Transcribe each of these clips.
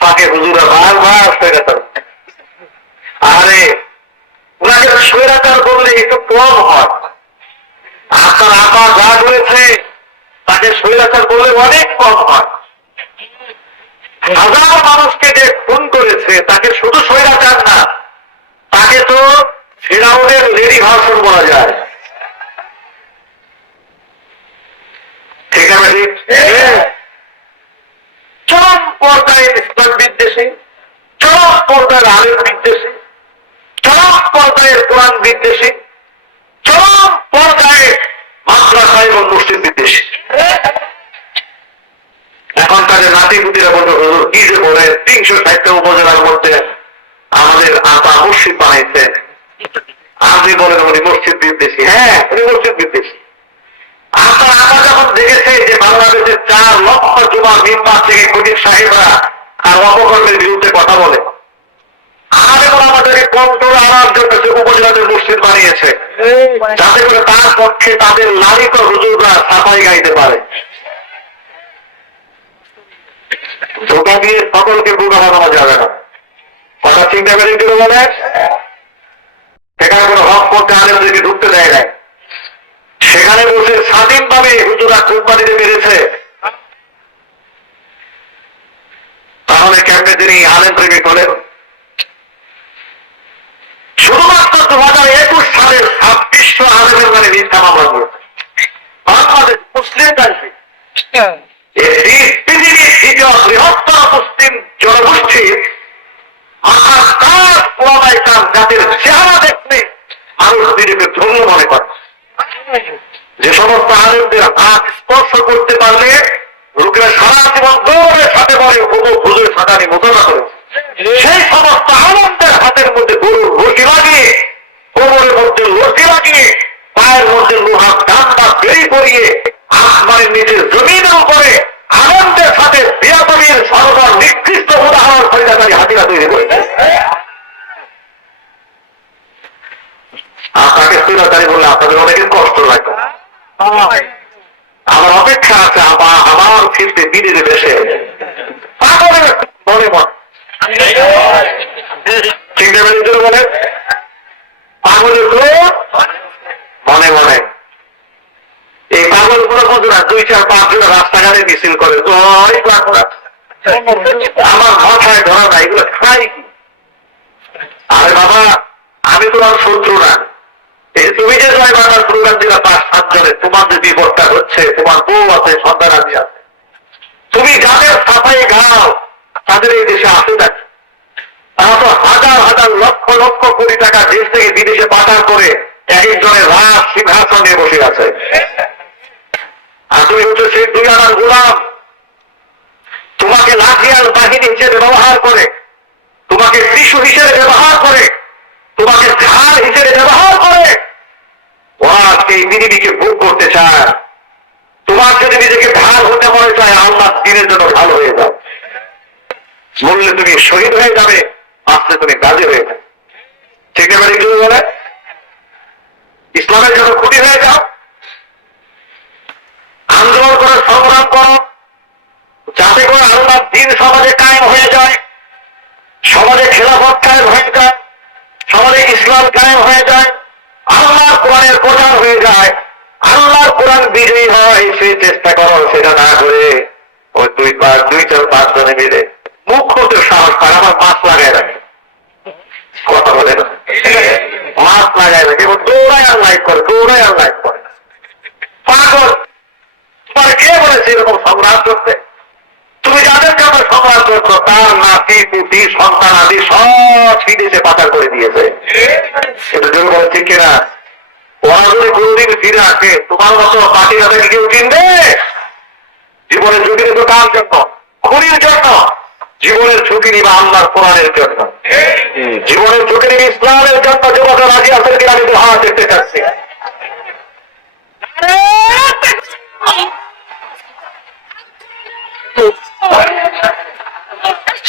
তাকে হুজুরা বারবার স্বৈরাচার। আরে ওনাকে স্বৈরাচার বললে একটু কম হয়, আপনার আপা যা করেছে তাকে স্বৈরাচার বললে অনেক কম হয়। হাজার মানুষকে যে খুন করেছে তাকে শুধু স্বৈরাচার না, তাকে তো ফিরাউনের লেডি ভার্সন বলা যায়। ঠিক আছে, চরম পর্যায়ে ইসলাম বিদ্বেষী, চরম পর্যায়ের আলেম বিদ্বেষী, চরম পর্যায়ের কোরআন বিদ্বেষী, চরম পর্যায়ে মাদ্রাসা এবং মসজিদ বিদ্বেষী। এখন তাদের নাতিপুতিরা বলতে হুজুর কি যে বলে 360টা উপজেলার মধ্যে আমাদের আপা মসজিদ বানাইছে, আপনি বলেন উনি মসজিদ বিদ্বেষী। হ্যাঁ, উনি মসজিদ বিদ্বেষী। আপনার আপা যখন দেখেছে যে বাংলাদেশের 4 লক্ষ যুবা মিম্বার থেকে খতিব সাহেবরা আর অপকর্মের বিরুদ্ধে কথা বলে, আমাদেরকে কন্ট্রোল আনার জন্য সে উপজেলাদের মসজিদ বানিয়েছে, যাতে করে তার পক্ষে তাদের লালিত হুজুররা সাফাই গাইতে পারে। ধোকা দিয়ে সকলকে বোকা বানানো যাবে না, কথা চিন্তা করেন কেউ বলে। সেখানে কোনো হক করতে আলেমদেরকে ঢুকতে দেয় না, সেখানে বসে স্বাধীনভাবে হুজুরা খুতবা দিতে পেরেছে। তাহলে কেমনে তিনি আলেম প্রেমিক হলেন? শুধুমাত্র 2021 সালের 2600 আলেমের মানে মিথ্যা মামলা করেছে বাংলাদেশ মুসলিম কান্ট্রি। পৃথিবীর দ্বিতীয় বৃহত্তর মুসলিম জনগোষ্ঠীর যাদের চেহারা দেখলে মানুষ নিজেকে ধন্য মনে করে, যে সমস্ত আলেমদের হাত স্পর্শ করতে পারলে লোকেরা সারা জীবন গৌরবের সাথে বলে হুজুর সাদানি মোকাবিলা করেছে, সেই সমস্ত আলেমদের হাতের মধ্যে গরুর রশি লাগিয়ে, কোমরের মধ্যে রশি লাগিয়ে, পায়ের মধ্যে লোহার ডান্ডা বেরি করিয়ে আসমানের নিচে জমিনের উপরে আনন্দের সাথে বিয়াতবির সর্বর নিকৃষ্ট উদাহরণ ফরিদাকারী হাতিরা তৈরি করেছে। আপনাকে স্বৈরাচারী বললে আপনাদের অনেকের কষ্ট লাগবে, আমার অপেক্ষা আছে আমার ফিরতে বিদেশে দেশে মনে মনে চিন্তা বলে পাগলের মনে মনে। এই পাগল গুলো বন্ধুরা 2-4-5 জন রাস্তাঘাটে মিছিল করে, আমার মাথায় ধরা না, এগুলো খাই কি? আরে বাবা, আমি তোমার শত্রু না, তুমি যে জয় বাংলার স্লোগান দিলা 5-7 জনে, তোমার যে বিপদটা হচ্ছে, তোমার বউ আছে, সন্তান আদি আছে, তুমি যাদের সাফাই গাও তাদের এই দেশে আসে না। তারা তো হাজার হাজার লক্ষ লক্ষ কোটি টাকা দেশ থেকে বিদেশে পাচার করে এক একজনের রাজ সিংহাসন নিয়ে বসে আছে। আর তুমি হচ্ছে সেই 2 আনার গোলাম। তোমাকে লাঠিয়াল বাহিনী হিসেবে ব্যবহার করে, তোমাকে শিশু হিসেবে ব্যবহার করে, তোমাকে ঢাল হিসেবে ব্যবহার করে ওরা এই পৃথিবীকে ভোগ করতে চায়। তোমার যদি নিজেকে ঢাল হতে মনে চায়, আল্লাহ দিনের জন্য ভালো হয়ে যাও, বললে তুমি শহীদ হয়ে যাবে, আসলে তুমি গাজী হয়ে যাবে। ঠিক না? বলে ইসলামের জন্য ক্ষতি হয়ে যাও, আন্দোলন করে সংগ্রাম করো, যাতে করে আল্লাহ দিন সমাজে কায়েম হয়ে যায়, সমাজে খেলাফত কায়েম হয়ে যায়, সমাজে ইসলাম কায়েম হয়ে যায়, আল্লাহর কোরআনের প্রচার হয়ে যায়, আল্লাহর কোরআন বিজয়ী হয়, সেই চেষ্টা করো। সেটা না করে ওই 2-4-5 জনে মিলে মুখ হতে সাহস পায়, আমার মাছ লাগায় রাখে, কথা বলে না, মাছ লাগায় রাখে, দৌড়ায় আর লাইক করে, দৌড়ায় আর লাইক করে। পাগল, তোমার কে বলেছে এরকম সংগ্রাম করতে? তুমি যাদের জন্য সংগ্রাম করছো তার নাতি পুতি সন্তান আদি সব বিদেশে পাচার করে দিয়েছে। এটা জন্য বলে ঠিক কিনা? ওরা যদি কোনদিন ফিরে আসে, তোমার মতো পার্টি তাদেরকে কেউ চিনবে? জীবনের ঝুঁকি নেবে কার জন্য? খুনির জন্য। জীবনের ঝুঁকি নিবে আল্লাহর কোরআনের জন্য, জীবনের ঝুঁকি নিবে ইসলামের জন্য। যুবক রাজি আছেন কিনা আমি হাত দেখতে চাচ্ছি।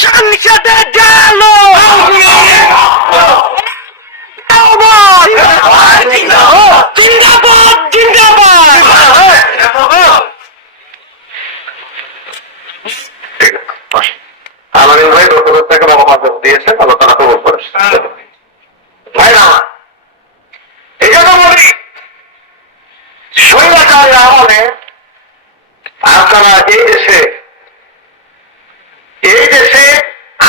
সংসদে গেল জিন্দাবাদ জিন্দাবাদ। আমাদের ভাই দিয়েছেন, আল্লাহ তাআলা কবুল করেছেন। ভাই না, এই জন্য বলি স্বৈরাচারের আমলে আপনারা এই দেশে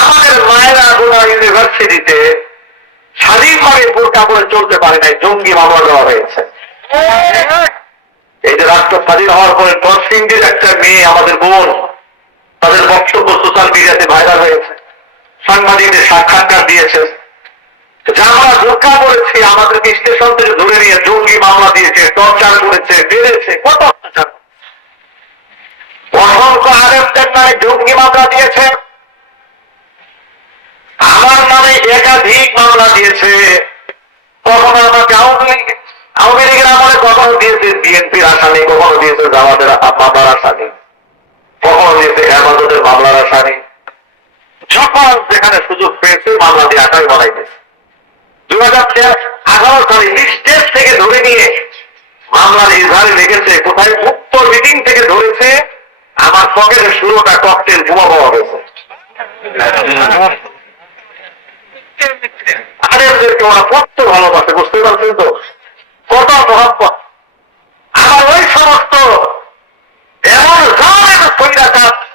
আমাদের মায়েরা গোটা ইউনিভার্সিটিতে স্বাধীনভাবে বোরকা পরে চলতে পারে নাই, জঙ্গি মামলা দেওয়া হয়েছে। এই যে রাষ্ট্র স্বাধীন হওয়ার পরে নরসিংদীর একটা মেয়ে, আমাদের বোন, তাদের বক্তব্য সোশ্যাল মিডিয়াতে ভাইরাল হয়েছে, সাংবাদিকদের সাক্ষাৎকার দিয়েছে যে আমরা বোরকা পরেছি, আমাদেরকে স্টেশন থেকে ধরে নিয়ে জঙ্গি মামলা দিয়েছে, টর্চার করেছে, বেড়েছে, কত অত্যাচার। অসংখ্য আলেমদের নামে জঙ্গি মামলা দিয়েছে, আমার নামে একাধিক মামলা দিয়েছে। কখনো আমাকে আওয়ামী লীগের আমলে কখনো দিয়েছে বিএনপির আসামি, কখনো দিয়েছে জামাতের মামলার আসামি, কখনো দিয়েছে হেফাজতের মামলার আসামি। যখন যেখানে সুযোগ পেয়েছে মামলা দিয়ে আসামি বানাই দিয়েছে। 2018 সালে স্টেজ থেকে ধরে নিয়ে মামলার ইজহারে লেগেছে, কোথায় মুক্ত মিটিং থেকে ধরেছে, আমার পকেটে 16টা ককটেল বোমা পাওয়া গেছে। আরেকদেরকে ওরা কত ভালোবাসে, বুঝতে পারছেন তো, কত মহব্বত। আবার ওই সমস্ত এমন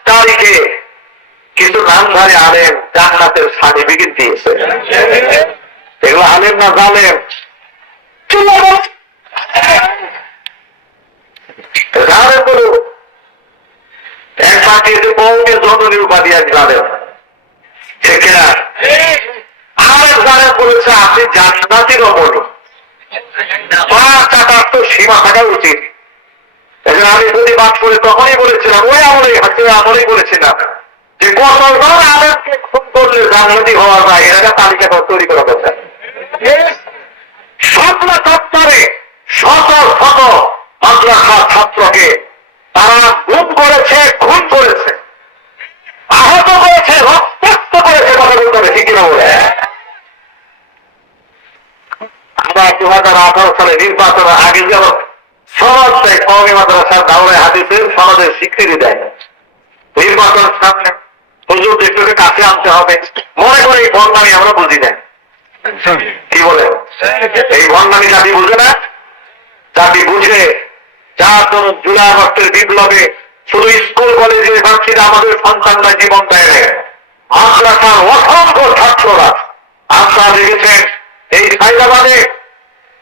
তারিখে কিন্তু নামধারী আলেম জান্নাতের সার্টিফিকেট দিয়েছে। এগুলো আলেম না জালেম? জালেম বলো, এক পার্টিতে বউকে জননী উপাধি এক জালেম, ঠিক না? আরেক জালেম বলেছে আপনি জান্নাতের অমর। 5 তো সীমা থাকা উচিত। আমি যদি বাদ করে তখনই বলেছিলাম, ওই আমলেই বলেছিলাম যে কতজন আলেমকে খুন করলে জান্নাতি হওয়া যায়, এটা তালিকা তৈরি করা দরকার। স্বপ্ন চত্বরে শত শত মাদ্রাসা ছাত্রকে তারা গুম করেছে, খুন করেছে, আহত করেছে, রক্তাক্ত করেছে, কথা বলতে হবে, ঠিক কিনা বলে। আবার 2018 সালে নির্বাচনের আগে যেমন সমাজ দেয়, কওমি মাদ্রাসার দাওরায়ে হাদিসের সমাজের স্বীকৃতি দেয়, নির্বাচন সামনে হুজুর দেখতে কাছে আনতে হবে, মনে করে এই বন্যামি আমরা বুঝি না। কি বলে এই বন্যামি জাতি বুঝে না? জাতি বুঝে, যার জন্য জুলাই আগস্টের বিপ্লবে শুধু স্কুল কলেজ ইউনিভার্সিটি আমাদের সন্তানরা জীবন দেয়, মাদ্রাসার অসংখ্য ছাত্ররা, আপনারা দেখেছেন এই হায়দ্রাবাদে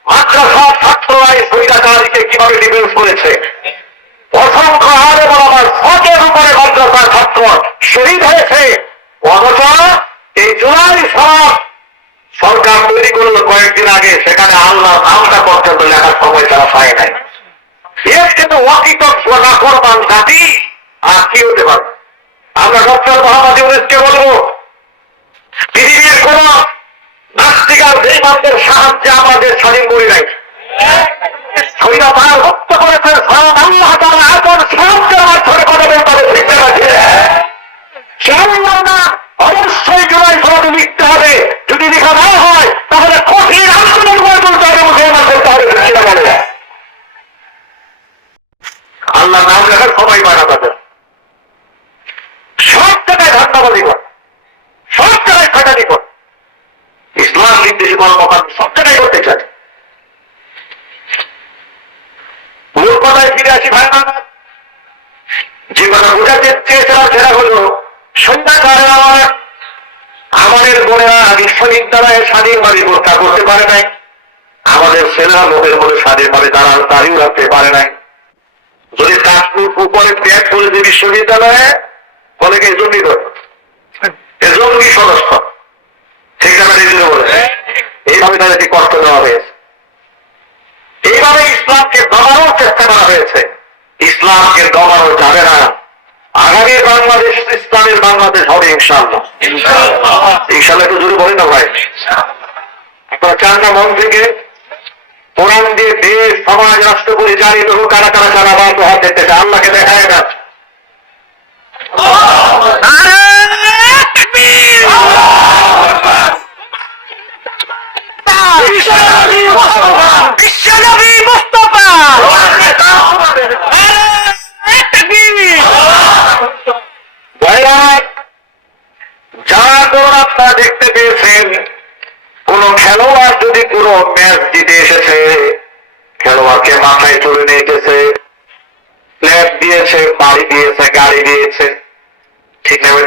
মাদ্রাসার ছাত্ররা এই স্বৈরাচারীকে কিভাবে ডিফেন্স করেছে। অসংখ্য আলেম ওলামার ফজর উপরে মাদ্রাসার ছাত্র শহীদ হয়েছে। অথচ এই জুলাই সনদ সরকার তৈরি করলো কয়েকদিন আগে, সেখানে আল্লাহর নামটা পর্যন্ত লেখার সময় তারা পায় নাই। এর কিন্তু অকৃতজ্ঞ নাফরমান জাতি আর কি হতে পারে? আমরা ডক্টর মোহাম্মদ ইউনূসকে বলবো, পৃথিবীর কোন নাস্তিক আর বেঈমানদের সাহায্যে আমাদের স্বাধীন করি নাই। স্বৈরাচার মুক্ত করেছে স্বয়ং আল্লাহ তাআলা আপন সাহায্যের মাধ্যমে কথা বলতে হবে, ঠিক না? অবশ্যই জুলাই সনদে লিখতে হবে, যদি লেখা না হয় তাহলে কঠিন আন্দোলন করে তুলতে হবে, মুসলমান করতে হবে, ঠিক না বলে। আল্লাহ নাম লেখার সময় পায় না তাদের, সব জায়গায় ধান্দাবাজি কর, সব জায়গায় ফাটানি কর, ইসলাম নির্দেশিত কর্মকাণ্ড সব জায়গায় করতে চায়। মূল কথায় ফিরে আসি ভাই, যে কথা বোঝাতে চেয়েছিলাম সেটা হলো সন্ধ্যাকারে আমাদের বোনেরা বিশ্ববিদ্যালয়ে স্বাধীনভাবে বোরকা করতে পারে নাই, আমাদের ছেলেরা লোকের মধ্যে স্বাধীনভাবে দাঁড়িয়ে রাখতে পারে নাই। যদি কাশ্মীর উপরে ত্যাগ করেছে বিশ্ববিদ্যালয়ে, বলে কি জঙ্গি জঙ্গি সদস্য, ঠিক না? বলে এইভাবে তাদেরকে কষ্ট দেওয়া হয়েছে, এইভাবে ইসলামকে দমানোর চেষ্টা করা হয়েছে। ইসলামকে দমানো যাবে না। আগামী বাংলাদেশ ইসলামের বাংলাদেশ হবে ইনশাআল্লাহ। ইনশাআল্লাহ একটু জোরে বলেন না ভাই। আপনারা চান না মন থেকে কোরআন দিয়ে দেশ সমাজ রাষ্ট্র পরিচালিত হোক? কারা কারা সারা বাংলা হাত দেখতে চায়? আল্লাহকে দেখায় না। বিশ্বনবী মুস্তাফা যারা করুন আপনারা দেখতে ম্যাচ জিতে এসেছে, খেলোয়াড়কে মাথায় তুলে নিয়ে গেছে, ফ্ল্যাট দিয়েছে, বাড়ি দিয়েছে, গাড়ি দিয়েছে, ঠিক না ভাই?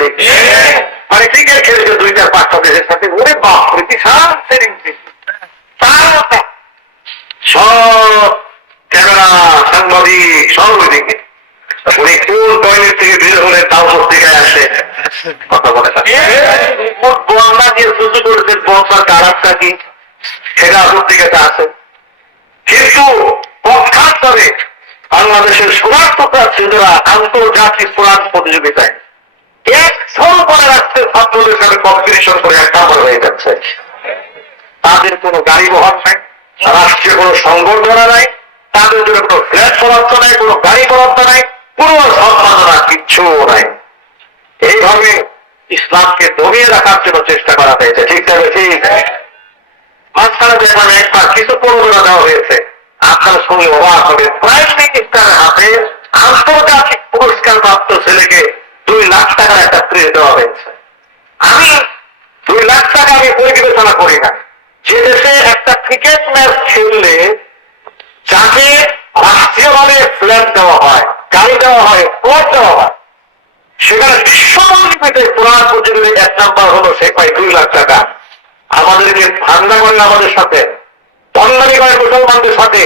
মানে ক্রিকেট খেলেছে 2-4-5টা দেশের সাথে, ওরে বাপ রে বিশাল ট্রেনিং, সব ক্যামেরা সাংবাদিক সব ওইদিকে। উনি কোন টয়লেট থেকে বের হলে তাও পত্রিকায় আসে কথা বলে। বন্যা দিয়ে যুদ্ধ করেছেন, বন্যার কারণটা কি সেটা পত্রিকাতে আছে। কিন্তু পক্ষান্তরে বাংলাদেশের সুরাষ্ট্র প্রার্থীরা আন্তর্জাতিক সুরাট প্রতিযোগিতায় 100 করে রাখতে ছাত্রদের সাথে কম্পিটিশন করে 1 নম্বর হয়ে যাচ্ছে। তাদের কোনো গাড়ি বহন নাই, রাষ্ট্রীয় কোনো সংবর্ধনা নাই, তাদের জন্য কোনো ফ্ল্যাট বরাদ্দ নাই, কোনো গাড়ি বরাদ্দ নাই, কোনো সম্মাননা কিচ্ছু নাই। এইভাবে ইসলামকে দমিয়ে রাখার জন্য চেষ্টা করা হয়েছে, ঠিক আছে? ঠিক। মাঝখানে দেখলাম একবার কিছু প্রণোদনা দেওয়া হয়েছে, আপনারা শুনে অবাক হবে, প্রাইম মিনিস্টারের হাতে আন্তর্জাতিক পুরস্কার প্রাপ্ত ছেলেকে 2 লাখ টাকার একটা প্রিজ দেওয়া হয়েছে। আমি 2 লাখ টাকা আমি পরিবিবেচনা করি না। যে দেশে একটা ক্রিকেট ম্যাচ খেললে যাকে রাষ্ট্রীয়ভাবে ফ্ল্যাট দেওয়া হয়, গাড়ি দেওয়া হয়, প্লট দেওয়া হয়, সেখানে বিশ্বমন্ডিতে কোরআন প্রতিযোগিতায় 1 নাম্বার হলো, সে পায় 2 লাখ টাকা। আমাদেরকে ধান্দা করেন আমাদের সাথে, তন্দারি করেন মুসলমানদের সাথে,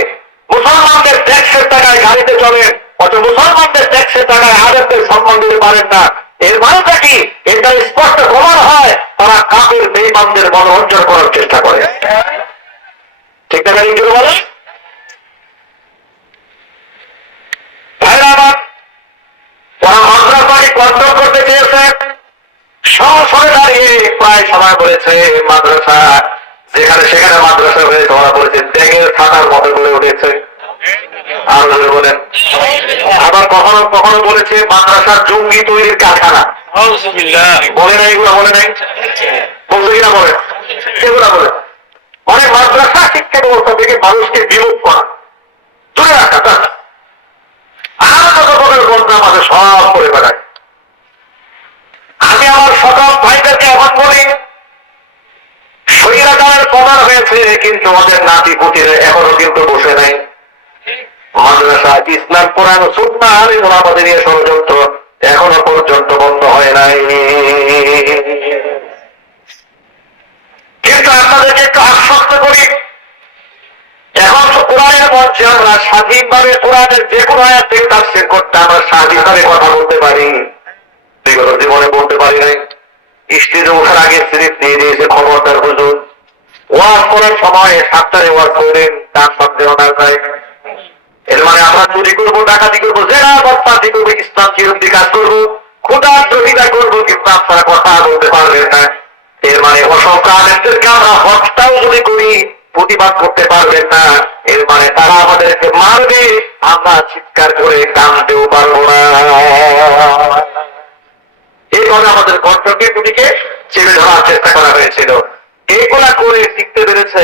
মুসলমানদের ট্যাক্সের টাকায় গাড়িতে চলেন, অথচ মুসলমানদের ট্যাক্সের টাকায় আরেকদের সম্মান দিতে পারেন না। এর মানেটা কি? এটা স্পষ্ট প্রমাণ হয় তারা কাফের বেঈমানদের মনোরঞ্জন করার চেষ্টা করে, ঠিক না? কেউ বলে ভাইরা আমার, ওরা মাদ্রাসাকে কন্ট্রোল করতে চেয়েছে, সরাসরি দাঁড়িয়ে প্রায় সময় বলেছে মাদ্রাসা যেখানে সেখানে মাদ্রাসা হয়ে ধরা পড়েছে, ব্যাঙের ছাতার মতো করে উঠেছে। আর বলেন, আবার কখনো কখনো বলেছে মাদ্রাসার জঙ্গি তৈরির কারখানা, বলে নাই? এগুলো বলে নাই? বলছে কিনা বলে? এগুলা বলে মানে মাদ্রাসা শিক্ষা ব্যবস্থা থেকে মানুষকে বিমুখ করা, দূরে রাখা, আর কত প্রকারের ঘটনা আমাদের সব করে বেড়ায়। আমি আমার সকল ভাইদেরকে এখন বলি, স্বৈরাচারের কমার হয়েছে, কিন্তু আমাদের নাতি পুতিরা এখনো কিন্তু বসে নাই। মাদ্রাসা ইসলাম কোরআন সুন্নাহ আলিম ওলামাদের নিয়ে ষড়যন্ত্র এখনো পর্যন্ত বন্ধ হয় নাই। কিন্তু আপনাদেরকে একটু আশ্বস্ত করি, এখন তো কোরআনের মঞ্চে আমরা স্বাধীনভাবে কোরআনের যে কোনো আয়াত থেকে তাফসীর করতে আমরা স্বাধীনভাবে কথা বলতে পারি, বিগত জীবনে বলতে পারি নাই। স্টেজে ওঠার আগে স্লিপ দিয়ে দিয়েছে, খবরদার হুজুর ওয়াজ করার সময় 7টায় ওয়াজ করবেন, তার সন্দেহ না যায়। এর মানে আমরা চুরি করবো, ডাকাতি করবো, জেনা বদমাশি করবো, ইসলাম বিরোধী কাজ করবো, খোদা দ্রোহিতা করবো, কিন্তু আপনারা কথা বলতে পারবেন না। এর মানে অসংখ্য আলেমদেরকে আমরা হত্যাও যদি করি প্রতিবাদ করতে পারবেন না। এর মানে তারা আমাদেরকে মারবে, আমরা চিৎকার করে কাঁদতেও পারবো না। এইভাবে আমাদের কণ্ঠকে দুদিকে চেপে ধরার চেষ্টা করা হয়েছিল। এইগুলা করে শিখতে পেরেছে,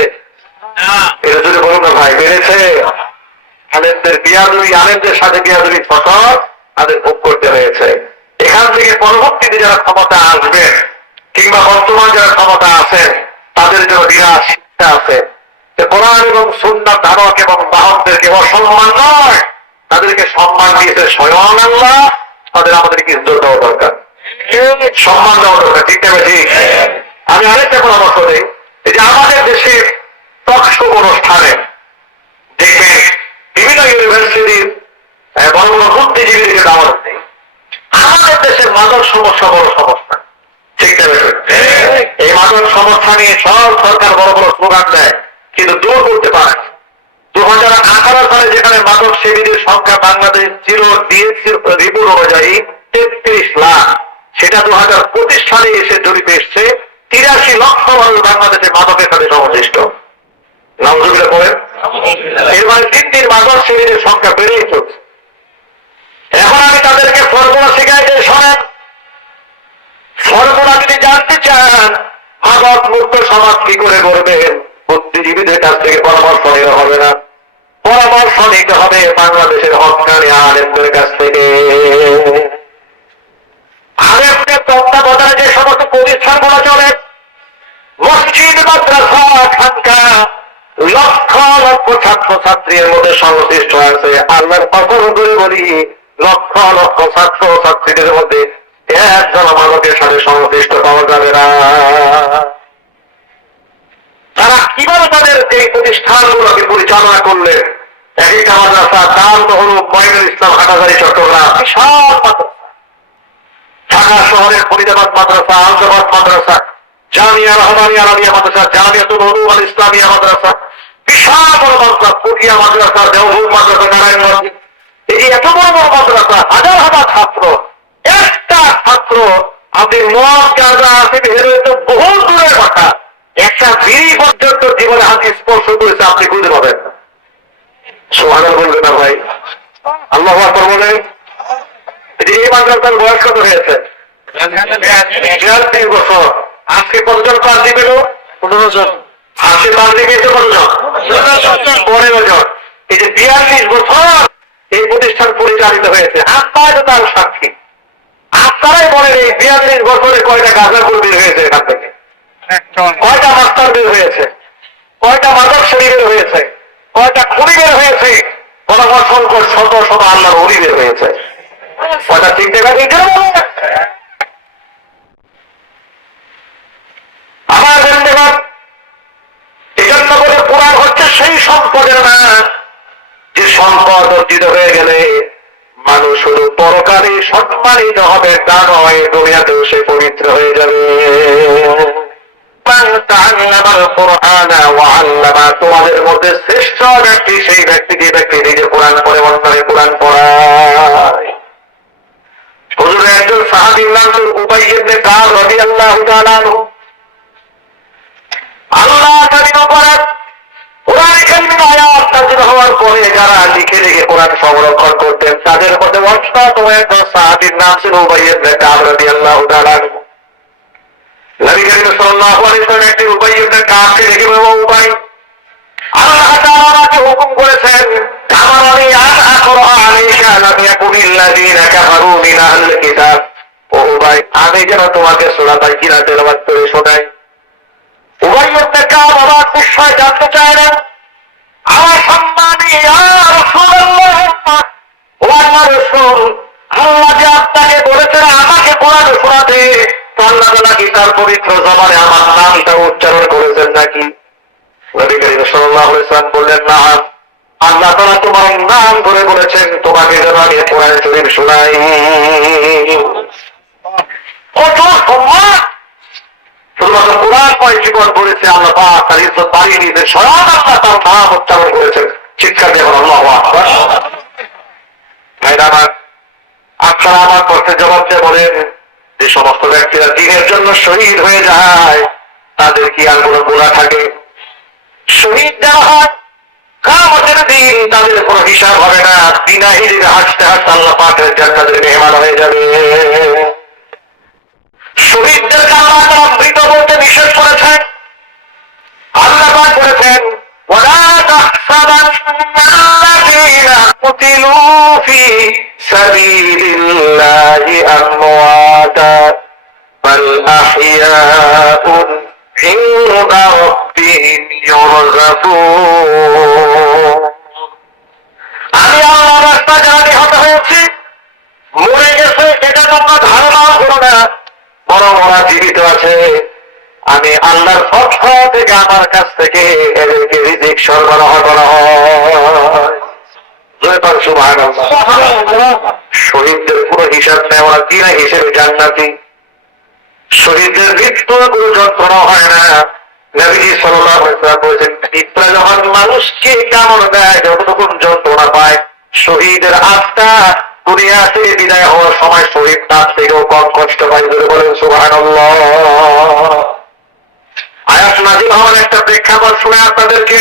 এটা যদি বলুন না ভাই, পেরেছে? আলেমদের বিয়াদুরি, আলেমদের সাথে বিয়াদুরি ফসল তাদের ভোগ করতে হয়েছে। এখান থেকে পরবর্তীতে যারা ক্ষমতা আসবেন কিংবা বর্তমান যারা ক্ষমতা আছেন তাদের জন্য বিরাট শিক্ষা আছে। কোরআন এবং সুন্নাহ ধারক এবং বাহকদেরকে অসম্মান নয়, তাদেরকে সম্মান দিয়েছে স্বয়ং আল্লাহ। তাদের আমাদেরকে ইজ্জত দেওয়া দরকার, সম্মান দেওয়া দরকার, ঠিক না? ঠিক। আমি আরেকটা পরামর্শ দিই, যে আমাদের দেশের টকশো অনুষ্ঠানে দেখবেন বিভিন্ন ইউনিভার্সিটির বড় বড় বুদ্ধিজীবীদেরকে দাওয়াত নেই। আমাদের দেশের মাদক সমস্যা বড় সমস্যা, ঠিক না? এই মাদক সমস্যা নিয়ে সব সরকার বড় বড় স্লোগান দেয়, কিন্তু দূর করতে পারে না। 2018 সালে যেখানে মাদক সেবীদের সংখ্যা বাংলাদেশ ছিল ডিএসসির রিপোর্ট অনুযায়ী 33 লাখ, সেটা 2025 সালে এসে জরিপে এসছে 83 লক্ষ মানুষ বাংলাদেশে মাদকের সাথে সংশ্লিষ্ট। নাউজুবিল্লাহ বলেন। এর মানে দিন মাদক সেবীদের সংখ্যা বেড়েই চলছে। এখন আমি তাদেরকে ফর্মুলা শিখাইতে, শোনেন, ফর্মুলা যদি জানতে চান মাদক মুক্ত সমাজ কি করে গড়বেন, বুদ্ধিজীবীদের কাছ থেকে পরামর্শ নিতে হবে না, পরামর্শ নিতে হবে বাংলাদেশের হক্কানি আলেমদের কাছ থেকে। আলেমদের তত্ত্বাবধানে যে সমস্ত প্রতিষ্ঠানগুলো চলে, মসজিদ, মাদ্রাসা, খানকা, লক্ষ লক্ষ ছাত্র ছাত্রীর মধ্যে সংশ্লিষ্ট আছে। আল্লাহর কসম করে বলি, লক্ষ লক্ষ ছাত্র ছাত্রীদের মধ্যে একজন মাদকের সাথে সংশ্লিষ্ট পাওয়া যাবে না। তারা কিভাবে তাদের এই প্রতিষ্ঠানগুলোকে পরিচালনা করলেন? একটা মাদ্রাসা দাম তো হল মঈনুল ইসলাম হাটাজারি চট্টগ্রাম, বিশাল মাদ্রাসা। ঢাকা শহরের ফরিদাবাদ মাদ্রাসা, আলতাবাদ মাদ্রাসা, জামিয়া রহমানিয়া আলামিয়া মাদ্রাসা, জামিয়াতুল উলুম আল ইসলামিয়া মাদ্রাসা, বিশাল বড় মাদ্রাসা, পটিয়া মাদ্রাসা, দেওবন্দ মাদ্রাসা, নারায়ণগঞ্জ। এই এত বড় বড় মাদ্রাসা, হাজার হাজার ছাত্র। একটা ছাত্র আপনি মদ গাঁজা আছে হেরোইন তো বহু দূরের কথা, একটা বিড়ি পর্যন্ত জীবনে হাতে স্পর্শ করেছে আপনি খুঁজে পাবেন না। সুবহানাল্লাহ বলবেন না ভাই? আল্লাহু আকবার বলেন। এই মাদ্রাসার বয়স কত হয়েছে? 43 বছর। আজকে কতজন প্রার্থী পেল? 15 জন। আজকে প্রার্থী পেয়েছে কতজন? 15 জন। এই যে 42 বছর এই প্রতিষ্ঠান পরিচালিত হয়েছে, আপনারা তো তার সাক্ষী। আপনারাই বলেন এই 42 বছরে কয়টা গাঁজাখোর বের হয়েছে এখান থেকে? কয়টা মাস্টার বের হয়েছে? কয়টা মাদক সেবী বের হয়েছে? কয়টা খুনি বের হয়েছে? কত অসংখ্য শত শত আল্লাহর ওলি বের হয়েছে। কয়টা ঠিক দেখা ঠিক আমার বন্ধুগণ, এজন্য বলে কোরআন হচ্ছে সেই সম্পদের না যে সম্পদ অর্জিত হয়ে গেলে মানুষ শুধু পরকালে সম্মানিত হবে তা নয়, দুনিয়াতেও সে পবিত্র হয়ে যাবে। তোমাদের মধ্যে শ্রেষ্ঠ ব্যক্তি সেই ব্যক্তি, যে ব্যক্তি নিজে কোরআন পড়ে অন্তরে কোরআন পড়ায়। হুজুরের একজন সাহাবীর নাম উবাই ইবনে কাব রাদিয়াল্লাহু তাআলা আনহু। আল্লাহ জানেন করেন কোরআন কারীমের আয়াত নাযিল হওয়ার পরে যারা লিখে লিখে কোরআন সংরক্ষণ করতেন তাদের মধ্যে অন্যতম একজন সাহাবীর নাম ছিল উবাই ইবনে কাব রাদিয়াল্লাহু তাআলা আনহু। নবী করিম সাল্লাল্লাহু আলাইহি ওয়াসাল্লাম একটি উবাই ইবনে কাবকে দেখে বললেন, উবাই, আল্লাহ তাআলা আমাকে হুকুম করেছেন আমানি আন আকরা আলাইকা লাম ইয়াকুনিল্লাযীনা কাফারু মিন আহলিল কিতাব। ও উবাই, আমি যেন তোমাকে সূরা বাকিরা তেলাওয়াত করে শোনাই। উবাই ইবনে কাব আবার বিস্ময় জানতে চাইলেন, আমার সম্মানী ইয়া রাসূলুল্লাহ, ও আল্লাহর রাসূল, আল্লাহ যে আপনাকে বলেছেন আমাকে কোরআন শোনাতে, আল্লাহ নাকি তার পবিত্র জবানে আমার নামটা উচ্চারণ করেছেন নাকি? নবী করিম সাল্লাল্লাহু আলাইহি ওয়াসাল্লাম বললেন, না, আল্লাহ তাআলা তোমার নাম ধরে বলেছেন তোমাকে যেন আমি কোরআন শরীফ শোনাই। কত সম্মান! শুধুমাত্র কোরআন কয় জীবন বলেছে আল্লাহ পাক তার ইজ্জত বাড়িয়ে দিয়েছেন, স্বয়ং আল্লাহ তার নাম উচ্চারণ করেছেন। চিৎকার দিয়ে আল্লাহু আকবার। ভাইরা আমার, আপনারা আমার প্রশ্নের জবাব দিয়ে বলেন, যে সমস্ত ব্যক্তিরা দ্বীনের জন্য শহীদ হয়ে যায় তাদের কি আর কোনো গুনাহ থাকে? শহীদ দেওয়া হয়, কিয়ামতের দিন তাদের কোনো হিসাব হবে না। বিনা হিসাবে হাসতে হাসতে আল্লাহ পাকের জান্নাতের মেহমান হয়ে যাবে। শহীদদেরকে আল্লাহ তাআলা মৃত বলতে নিষেধ করেছেন। আল্লাহ পাক বলেছেন, ওয়ালা তাহসাবান্নাল্লাযীনা কুতিলু ফি সাবিলিল্লাহি আমওয়াতা বাল আহইয়াউন ইনদা রাব্বিহিম ইউরযাকুন। আমি আল্লাহর রাস্তায় যারা নিহত হয়েছি, মরে গেছে, এটা তোমরা ধারণাও করো না, বরং ওরা জীবিত আছে। আমি আল্লাহর পক্ষ থেকে আমার কাছ থেকে এদেরকে রিজিক সরবরাহ করা হয়। সুবহানাল্লাহ। শহীদদের কোনো হিসাব নেই, ওরা বিনা হিসেবে জান্নাতি। শহীদদের মৃত্যু কোনো যন্ত্রণা হয় না। নবীজি সাল্লাল্লাহু আলাইহি ওয়াসাল্লাম বলেছেন, পিঁপড়া যখন মানুষকে কামড় দেয় যতটুকুন যন্ত্রণা পায়, শহীদের আত্মা দুনিয়া থেকে বিদায় হওয়ার সময় শহীদ তার থেকেও কম কষ্ট পায়। বলে বলেন সুবহানাল্লাহ। আয়াত নাযিল হওয়ার একটা প্রেক্ষাপট শুনে আপনাদেরকে।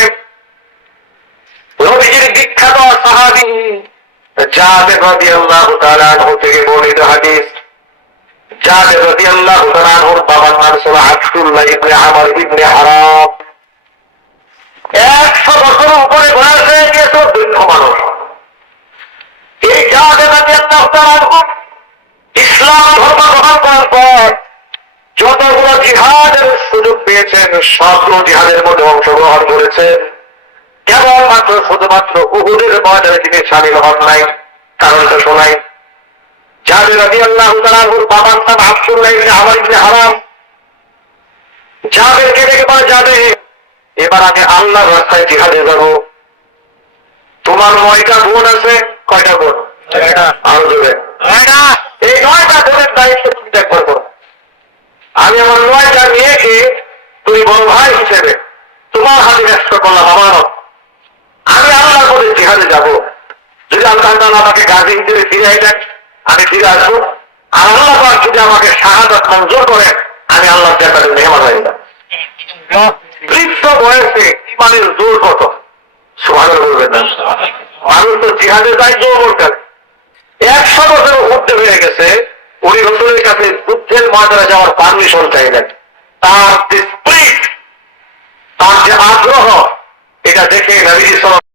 নবীজির বিখ্যাত সাহাবী জাবের রাদিয়াল্লাহু তাআলা আনহু থেকে বর্ণিত হাদিস। জাবের রাদিয়াল্লাহু তাআলা আনহুর বাবার নাম ছিল আব্দুল্লাহ ইবনে আমর ইবনে হারাম। 100 বছর উপরে বয়স হয়ে গিয়েছে, বৃদ্ধ মানুষ। এই জাবের রাদিয়াল্লাহু তাআলা আনহু ইসলাম ধর্ম গ্রহণ করার পর যতগুলো জিহাদের সুযোগ পেয়েছেন সবগুলো জিহাদের মধ্যে অংশগ্রহণ করেছেন। কেবলমাত্র শুধুমাত্র উহুদের ময়দানে তিনি সামিল হন নাই। কারণটা শোনাই। জাবের রাদিয়াল্লাহু তাআলা আনহুর বাবার নাম আব্দুল্লাহ ইবনে আমর ইবনে হারাম। জাবেরকে ডেকে বলে, যাবে এবার আমি আল্লাহর রাস্তায় জিহাদে যাব। তোমার 9টা বোন আছে। কয়টা বোন? আরো জোরে। এই 9টা বোনের দায়িত্ব তুমি দেখবার করো। আমি আমার 9টা মেয়েকে তুমি বড় ভাই হিসেবে তোমার হাতে ন্যস্ত করলাম। আমানত। আমি আল্লাহর পথে জিহাদে যাব। যদি আল্লাহ তাআলা আমাকে গাজী হিসেবে ফিরে দেন, আমি ফিরে আসবো। আর আল্লাহ পাক যদি আমাকে শাহাদাত মঞ্জুর করেন, আমি আল্লাহর ব্যাপারে মেহমান হয়ে যাব। বৃদ্ধ বয়সে ইমানের জোর কত! সুবহানাল্লাহ বলবেন না? মানুষ তো জিহাদে যায় জোর করে। 100 বছরের ঊর্ধ্বে হয়ে গেছে, উনি রসুলের কাছে যুদ্ধের ময়দানে যাওয়ার পারমিশন চাইলেন। তার যে স্পিরিট, তার যে আগ্রহ, এটা দেখে নবীজি সাল্লাল্লাহু